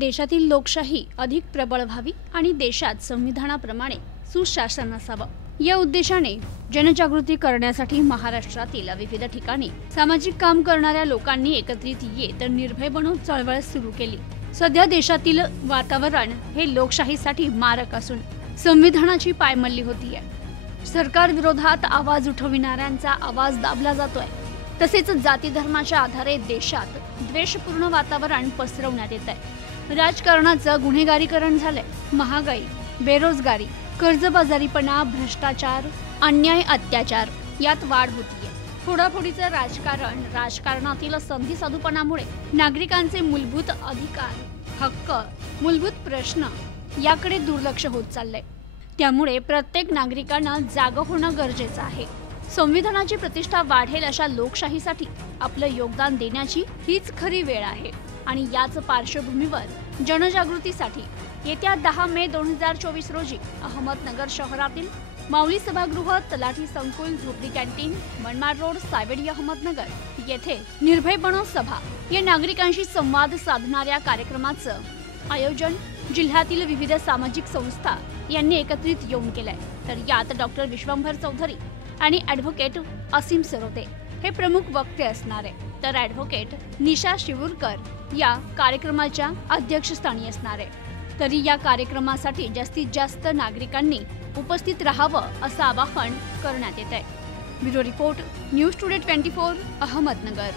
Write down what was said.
देशातील लोकशाही अधिक प्रबळ व्हावी आणि देशात संविधानाप्रमाणे सुशासन असावं या उद्देशाने जनजागृती करण्यासाठी महाराष्ट्रातील विविध ठिकाणी सामाजिक काम करणाऱ्या लोकांनी एकत्रित येत निर्भय बनो चळवळ सुरू केली। सध्या देशातील वातावरण हे लोकशाहीसाठी मारक असून संविधानाची पायमल्ली होतीये। सरकार विरोधात आवाज उठविणाऱ्यांचा आवाज दाबला जातोय। तसेच जाती धर्माच्या आधारे देशात द्वेषपूर्ण वातावरण पसरवण्यात येत आहे। राजकारणाचं गुन्हेगारीकरण झालंय। महागाई, बेरोजगारी, कर्जबाजारीपणा, भ्रष्टाचार, अन्याय, अत्याचार यात वाढ होतीये। फोडाफोडीचं राजकारण, राजकारणातील संधी साधूपणामुळे नागरिकांचे मूलभूत अधिकार, हक्क, मूलभूत प्रश्न याकडे दुर्लक्ष होत चाललंय। त्यामुळे प्रत्येक नागरिकांना जागं होणं गरजेचं आहे। संविधानाची प्रतिष्ठा वाढेल अशा लोकशाहीसाठी आपलं योगदान देण्याची हीच खरी वेळ आहे। आणि याच पार्श्वभूमीवर जनजागृतीसाठी येत्या 10 मे 2024 रोजी अहमदनगर शहरातील माऊली सभागृह, तलाठी संकुल, झोपडी कॅन्टीन, मनमाड रोड, सायवडी, अहमदनगर येथे निर्भय बनो सभा या नागरिकांशी संवाद साधणाऱ्या कार्यक्रमाचं आयोजन जिल्ह्यातील विविध सामाजिक संस्था यांनी एकत्रित येऊन केलंय। तर यात डॉक्टर विश्वंभर चौधरी आणि ॲडव्होकेट असीम सरोते हे प्रमुख वक्ते असणार आहे। तर ॲडव्होकेट निशा शिवूरकर या कार्यक्रमाच्या अध्यक्षस्थानी असणार आहे। तरी या कार्यक्रमासाठी जास्तीत जास्त नागरिकांनी उपस्थित राहावं असं आवाहन करण्यात येत आहे। Bureau report, news today 24, Ahmednagar.